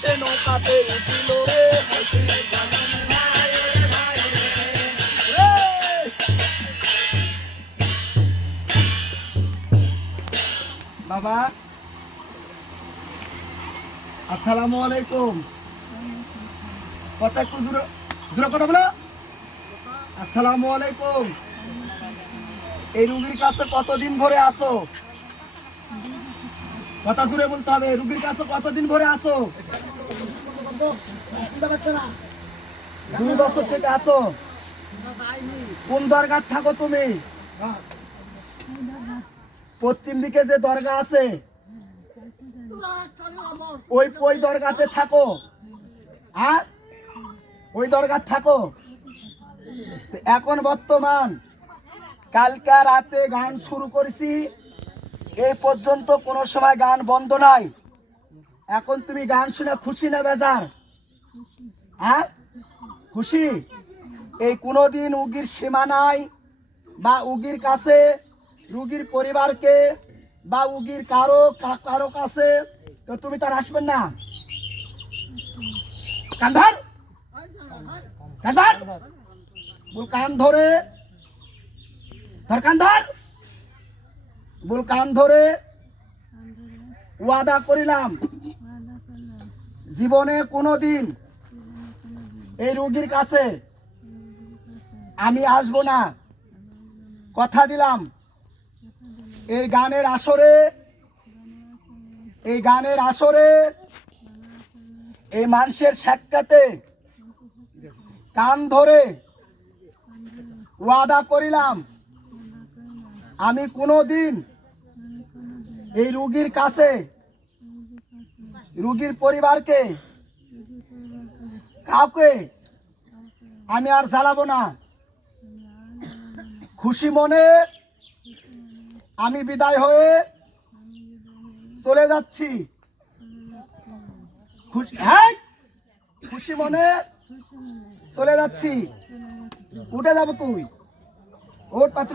বাবা, আসসালামু আলাইকুম। কথা একটু জোরে জোরে কথা বলো। আসসালামু আলাইকুম। এই রুগীর কাছে কতদিন ভরে আসো কথা জুড়ে বলতে হবে, রুগীর কাছে কতদিন ভরে আসো দুই বছর থেকে আসো কোন দরগার থাকো তুমি? পশ্চিম দিকে যে দরগা আছে, ওই ওই দরগাতে থাকো। আর ওই দরগার থাকো। এখন বর্তমান কালকা রাতে গান শুরু করেছি। এই পর্যন্ত কোনো সময় গান বন্ধ নাই। এখন তুমি গান শুনে খুশি না বেজার? হ্যাঁ? খুশি? এই কোনোদিন উগির সীমা নাই বা উগির কাছে, রুগীর পরিবারকে বা উগির কারও কারও কাছে, তো তুমি তার আসবেন না? কান্ধার কান্ধার বল কান ধরে! ধর কান ধর! বল কান ধরে। ওয়াদা করিলাম। জীবনে কোনোদিন এই রোগীর কাছে আমি আসব না। কথা দিলাম। এই গানের আসরে, এই গানের আসরে, এই মানুষের সাক্ষাতে কান ধরে ওয়াদা করিলাম। আমি কোনো দিন এই রুগীর কাছে, রুগীর পরিবারকে, কাউকে আমি আর জ্বালাবো না। খুশি মনে আমি বিদায় হয়ে চলে যাচ্ছি। হ্যাঁ খুশি মনে চলে যাচ্ছি। উঠে যাব তুই। ওট পাত্র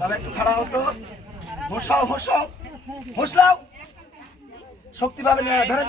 তবে একটু খাড়া হতো হোসাও হোসাও হোসলাও শক্তি পাবে না ধরেন